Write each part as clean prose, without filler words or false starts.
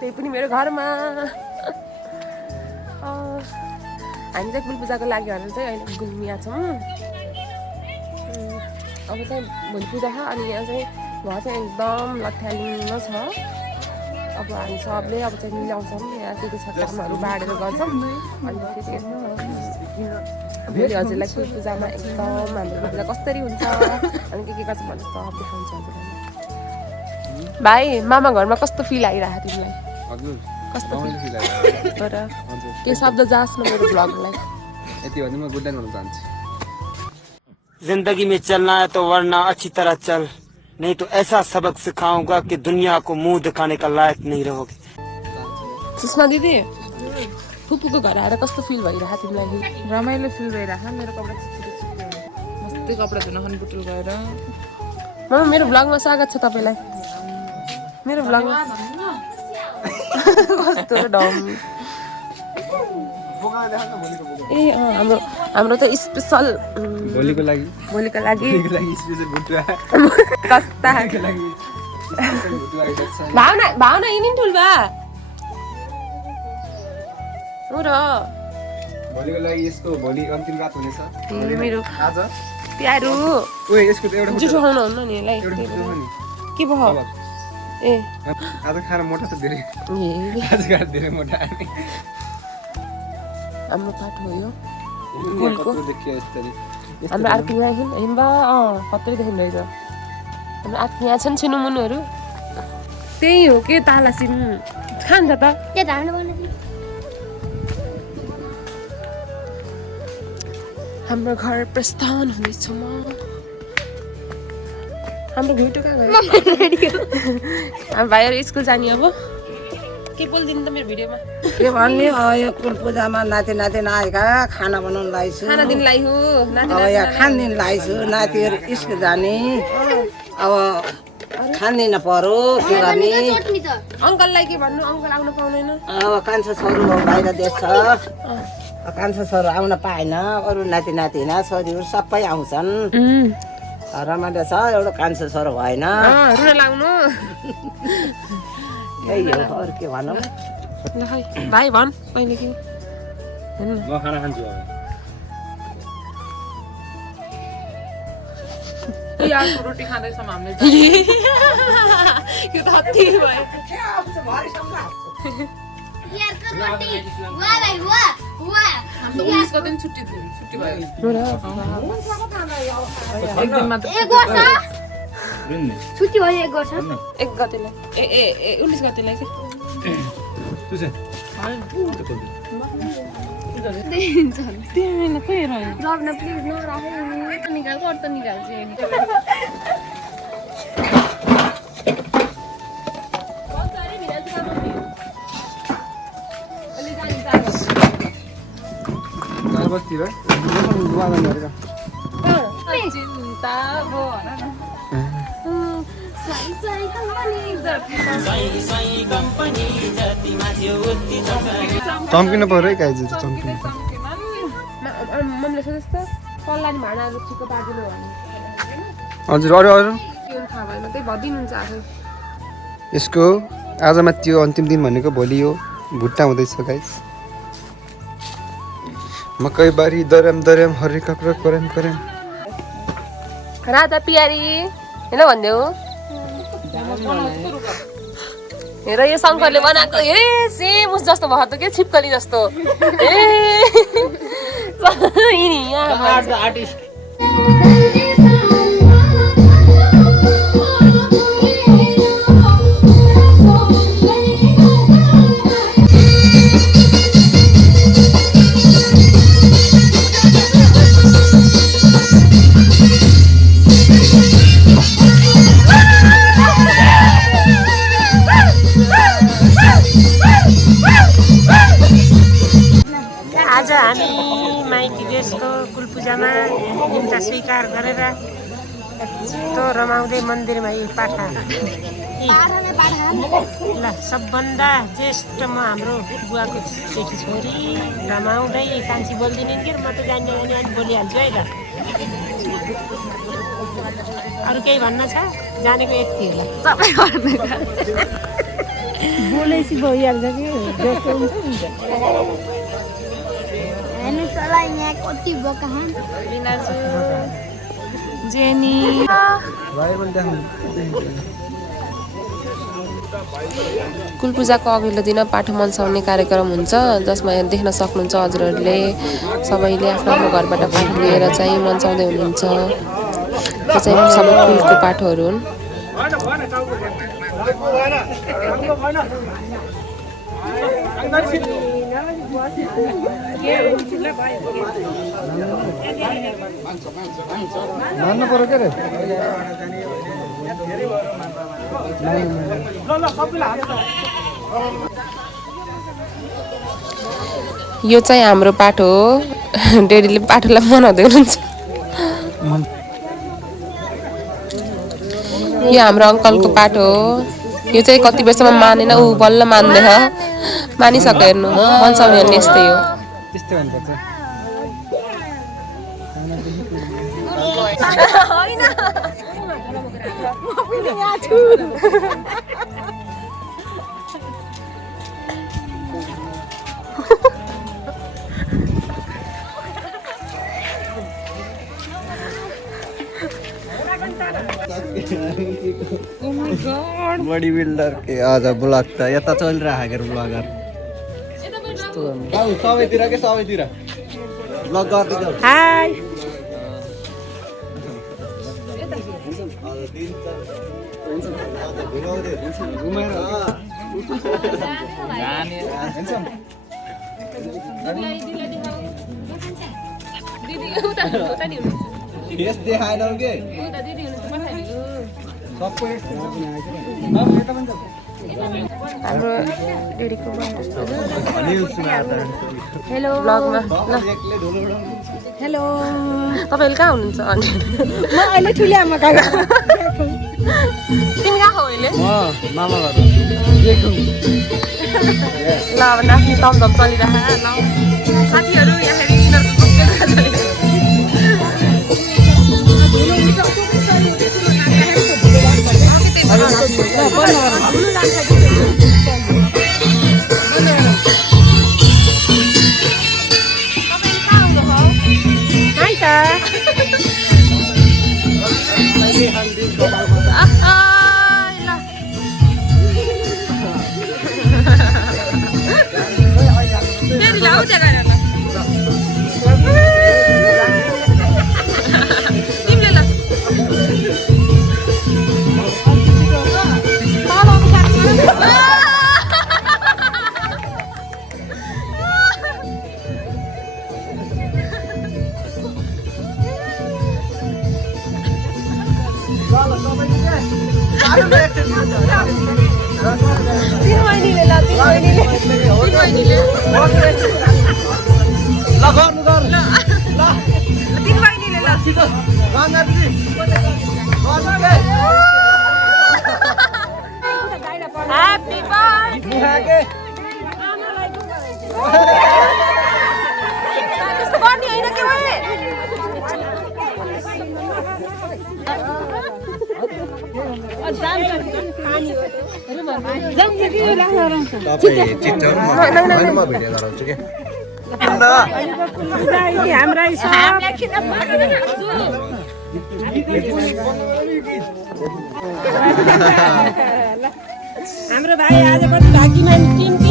त्यही पनि मेरो घरमा। हामी चाहिँ कुलपूजाको लागि भनेर चाहिँ अहिले गुल्मिया छौँ। अब चाहिँ भोलि पूजा छ अनि यहाँ चाहिँ घर चाहिँ एकदम लट्ठ्यालिङ्ग छ। अब हामी सबले अब चाहिँ मिलाउँछौँ यहाँ के छ कामहरू बाँडेर गर्छौँ। अनि फेरि भोलि हजुरलाई कुलपूजामा एकदम हाम्रो कुलपूजा कसरी हुन्छ अनि के गर्छ भनेर सब देखाउँछ हजुरलाई। भाइ मामा घरमा कस्तो फिल आइरहेको तिमीलाई? कस्तो फिल तर के शब्द जास् न मेरो ब्लगलाई। यति भने म गुड नाइट भन्न चाहन्छु। जिंदगी में चलना है तो वरना अच्छी तरह चल, नहीं तो ऐसा सबक सिखाऊंगा कि दुनिया को मुंह दिखाने का लायक नहीं रहोगे। सुषमा दिदी फुपूको घर आएर कस्तो फिल भइरहेको तिमीलाई? रमाइलो फिल भइरहेको मेरो कपडा मस्तै कपडा धुन हनपुटुल गएर। मामा मेरो ब्लगमा स्वागत छ तपाईँलाई। मेरो ब्लगमा कस्तो डम ए हाम्रो त स्पेसल भोलिको लागि स्पेशल भुटुवा कस्ता भावना यिनी ठुल्बा हो र भोलिको लागि यसको भोलि अन्तिम रात हुनेछ। मेरो आज प्यारो ओए यसको त एउटा जुठो खाउनु हुन्न नि यसलाई के भयो ए आज खाएर मोटा त धेरै आज खाएर धेरै मोटा आने हाम्रो पाठ हो यो कस्तो देखियो यसरी हाम्रो आर्की यहाँ छन् हिम्बा कत्रै देखिनु रहेछ। हाम्रो आर्की यहाँ छन् छिनुमुनुहरू त्यही हो के तालासिन खान्छ त के धार्नु पर्ने हाम्रो घर प्रस्थान हुँदैछु म। हाम्रो भेटो कहाँ गयो? हाम्रो भाइहरू स्कुल जाने अब के बोलिदिनु त मेरो भिडियोमा के भन्ने यो कुलपूजामा नाति नाति नआएका खाना बनाउनु लाइछु। खाना दिन लाई हो अब यहाँ खानदिन लाइछु नातिहरू स्कुल जाने अब खानदिन पर्यो के गर्ने। अङ्कललाई के भन्नु अङ्कल आउन पाउँदैन। अब कान्छो छोरो बाहिर देश छ कान्छो छोरो आउन पाएन अरू नाति नातिना छोरीहरू सबै आउँछन् रमाइलो छ। एउटा कान्छो छोरो भएन रुन लाउनु त्यही हो अरू के भनौँ। ल खै भाइ भन् कहिले के म खाना खान्छु अब। यारको रोटी खाँदैछौँ हामीले। यो त हत्ती भयो। हाम्रो 19 गते छुट्टी भयो। एक दिन मात्र छुट्टी भयो 1 वर्ष 1 गतेलाई ए 19 गतेलाई के लग्न प्लिज नराखे निकाल अर्थ निकाल्छ बस्तिर चिन्ता भयो चम्किनु पर्यो है गाई चाहिँ चम्किनु मम्मीले सोधेस् त कल्लानी भाँडाहरू छिटो पारिदिनु भने हजुर अरू अरू के थाहा भएन त्यही भदिनुहुन्छ आफै। यसको आजमा त्यो अन्तिम दिन भनेको भोलि यो भुट्टा हुँदैछ गाइस। मकै बारी दरम दरम हरे कक्र करम करम राधा पियारी हेलो भनिदेऊ। हेर यो शङ्करले बनाएको ए सेम उस जस्तो भयो त के छिपकली जस्तो ए यिनी यहाँ आज हामी माइती देशको कुलपूजामा निम्ता स्वीकार गरेर यस्तो रमाउँदै मन्दिरमा यी पाठा ल सबभन्दा ज्येष्ठ म हाम्रो बुवाको जेठी छोरी रमाउँदै कान्छी बोलिदिने कि म त जान्ने भने अहिले बोलिहाल्छु है त। अरू केही भन्न छ? जानेको यति होला सबै बोलेपछि भइहाल्छ कि जस्तो हुन्छ हुन्छ हेर्नुहोस् होला यहाँ कति बोका बिनाजु जेनी कुल पूजाको अघिल्लो दिन पाठो मन्साउने कार्यक्रम हुन्छ जसमा देख्न सक्नुहुन्छ हजुरहरूले सबैले आफ्नो आफ्नो घरबाट पाठो लिएर चाहिँ मन्साउँदै हुनुहुन्छ। यो चाहिँ सबै कुलको पाठोहरू हुन्। मान्नु पर्यो के रे यो चाहिँ हाम्रो पाठो हो। डेडीले पाठोलाई मनाउँदै हुनुहुन्छ। यो हाम्रो अङ्कलको पाठो हो। यो चाहिँ कति वर्षमा मानेन ऊ बल्ल मान्दैछ मानिसक्यो हेर्नु मन्साउने भन्ने यस्तै हो। त्यस्तै हुनुपर्छ बडी बिल्डर के आज ब्लग त यता चलिरहेको के ब्लगर सबैतिर के सबैतिर ब्लग गर्दै जाऊ हाई फेस देखाएन के हाम्रो डेडीको हेलो ब्लगमा हेलो तपाईँले कहाँ हुनुहुन्छ अनि म अहिले ठुली आमा कहाँ तिमी कहाँ हो अहिले मामा घर ल अब नाच्ने तमझम चलिरहेको ल साथीहरू यहाँ हाम्रो भाइ आज पनि भागीमा चिम्टी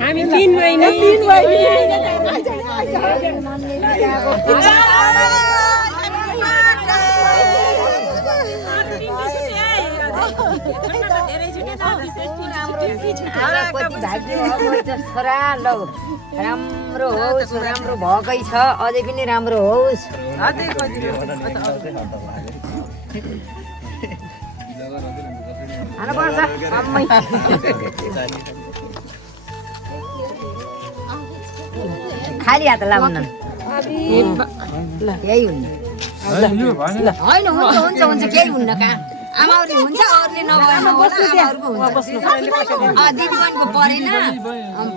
हामी 3 महिना छोरा ल राम्रो होस् राम्रो भएकै छ अझै पनि राम्रो होस् हाल्नुपर्छ कम्मै खाली हात लाउन यही हुन्न होइन हुन्छ हुन्छ हुन्छ केही हुन्न कहाँ आमाहरूले हुन्छ अरूले नगर्नुको हुन्छ दिदीबहिनीको परेन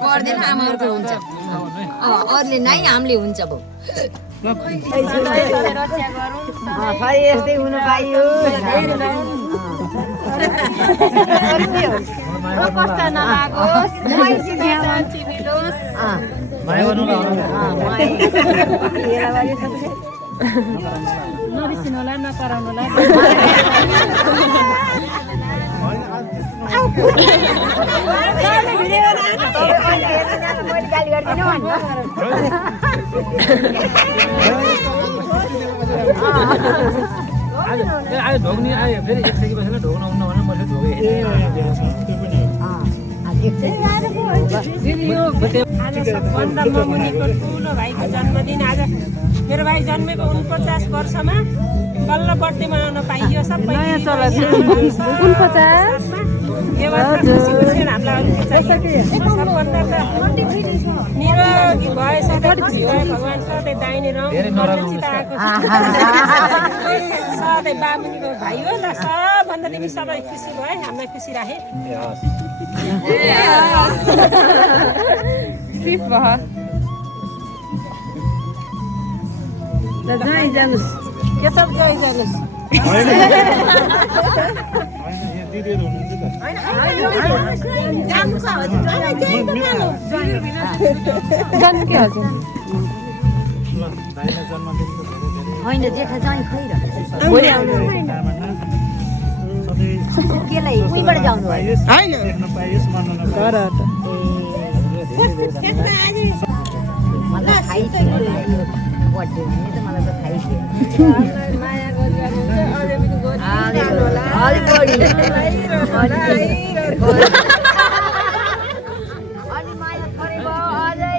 पर्दैन आमाहरूको हुन्छ अरूले नै हामीले हुन्छ अब यस्तै हुनु पाइयो नबिसिनुहोला नपराउनुहोला ढोग्ने आयो फेरि एक सेकी बसेर ढोग्न उन्न भनेर मैले ढोगेँ आज सबभन्दा मुनिको ठुलो भाइको जन्मदिन आज मेरो भाइ जन्मेको 49 वर्षमा बल्ल बर्थडे मनाउन पाइयो सबै निरोगी भए सधैँ खुसी भए भगवान् सधैँ दाहिने रङ सधैँ बाबुको भाइ हो ल सबभन्दा तिमी सबै खुसी भए हामीलाई खुसी राखे जानुहोस् के सब जानुहोस् होइन जेठा चाहिँ केलाई कुनबाट जाउनु भयो मलाई थाहै थियो बर्थडे भन्ने त मलाई त थाहै थियो अनि माया थोरै भयो अझै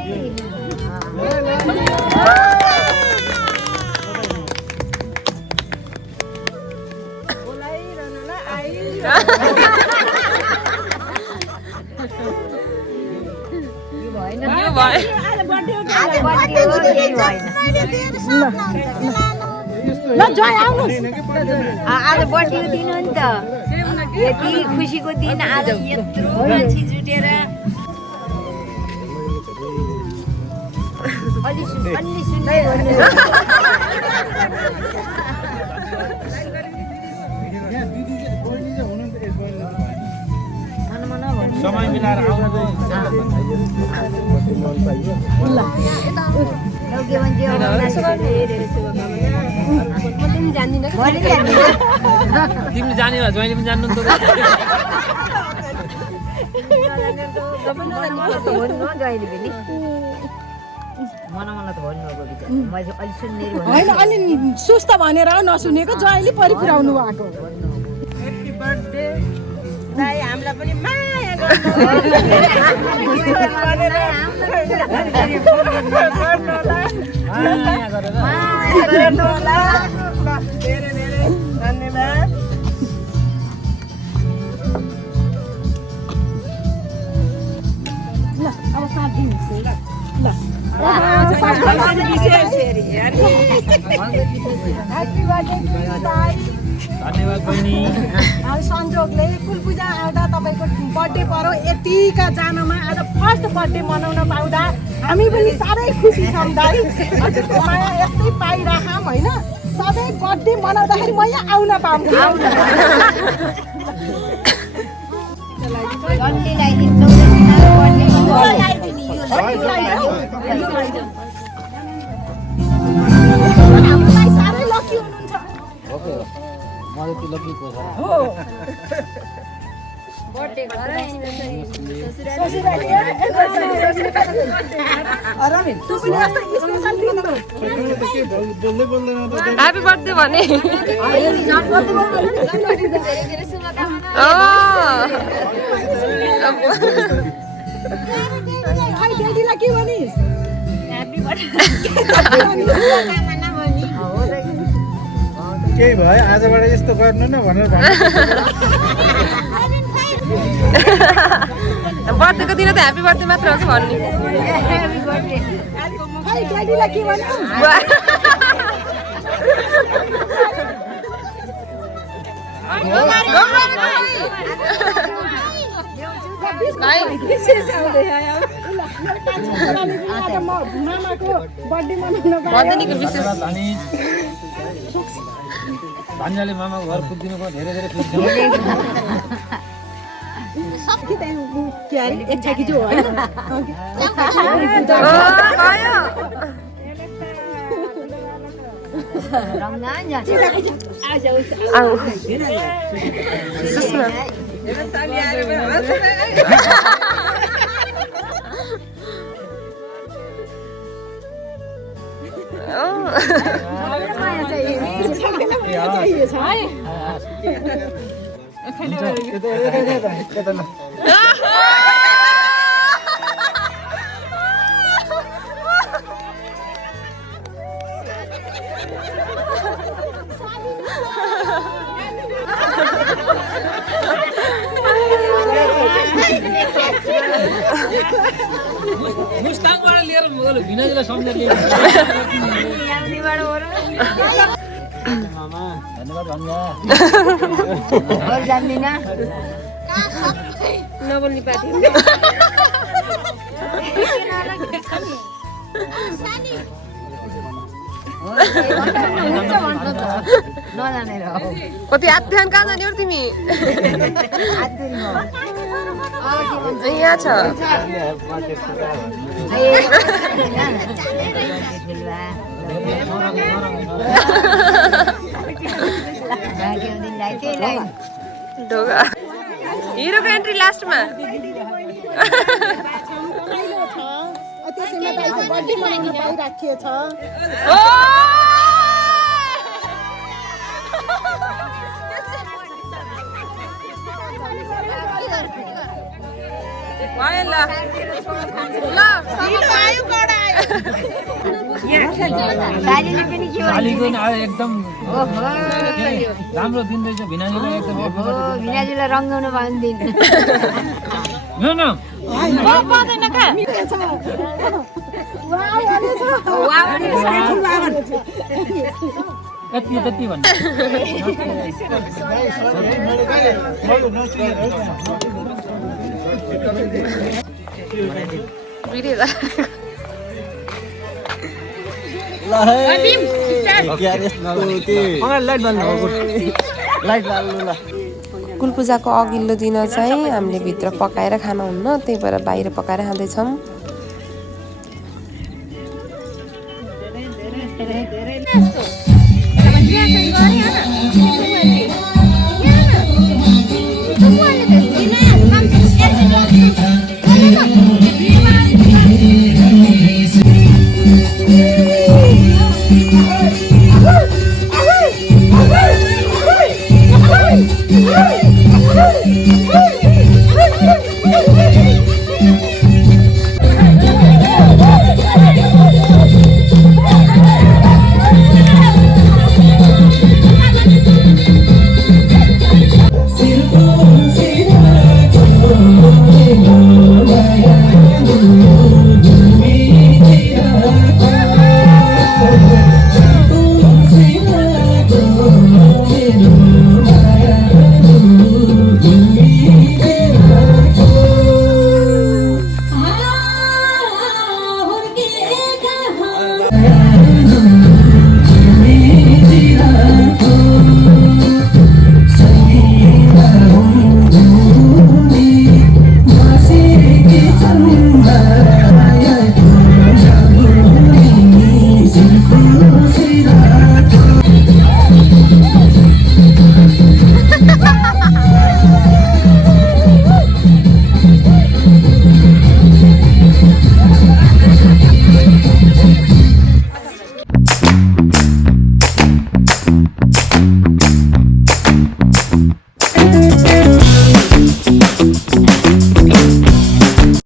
आज बर्थडे दिन हो नि त यति खुसीको दिन आज यत्रो मान्छे जुटेर अलि सुन्दै समय मिलाएर तिमीले जाने भए ज्वाइँले पनि जान्नु नि त होइन अलि सुस्त भनेर नसुनेको जहिले परिपुराउनु भएको ह्याप्पी बर्थडे दाइ हामीलाई पनि माया गर्नुहोला धेरै धेरै धन्यवाद ल अब 7 दिन ल धन्यवाद बहिनी संजोगले कुलपूजा आउँदा तपाईँको बर्थडे पऱ्यो यतिका जानमा आज फर्स्ट बर्थडे मनाउन पाउँदा हामी पनि साह्रै खुसी छौँ दाइ हजुरको माया यस्तै पाइराखौँ होइन सधैँ बर्थडे मनाउँदाखेरि म यहाँ आउन पाउँछु घन्टी लगाइदिन्छ ह्यापी बर्थडे भने केही भयो आजबाट यस्तो गर्नु न भनेर बर्थडेको दिन त ह्यापी बर्थडे मात्र हो कि भन्ने भान्जाले मामाको घर पुगिदिनुको धेरै धेरै खुसी मुस्ताङबाट लिएर भिनाजुलाई सम्झेर लिएर धन्यवाद भन्दा नबोल्ने पार्टी कति आत्यान कहाँ जाने हो तिमी यहाँ छ ढोगा हिरोको एन्ट्री लास्टमा एकदम राम्रो दिन रहेछ भिनाजुलाई एकदम भिनाजुलाई रङ्गाउनु भयो दिन त्यति भन्नु कुल पूजाको अघिल्लो दिन चाहिँ हामीले भित्र पकाएर खानुहुन्न त्यही भएर बाहिर पकाएर खाँदैछौँ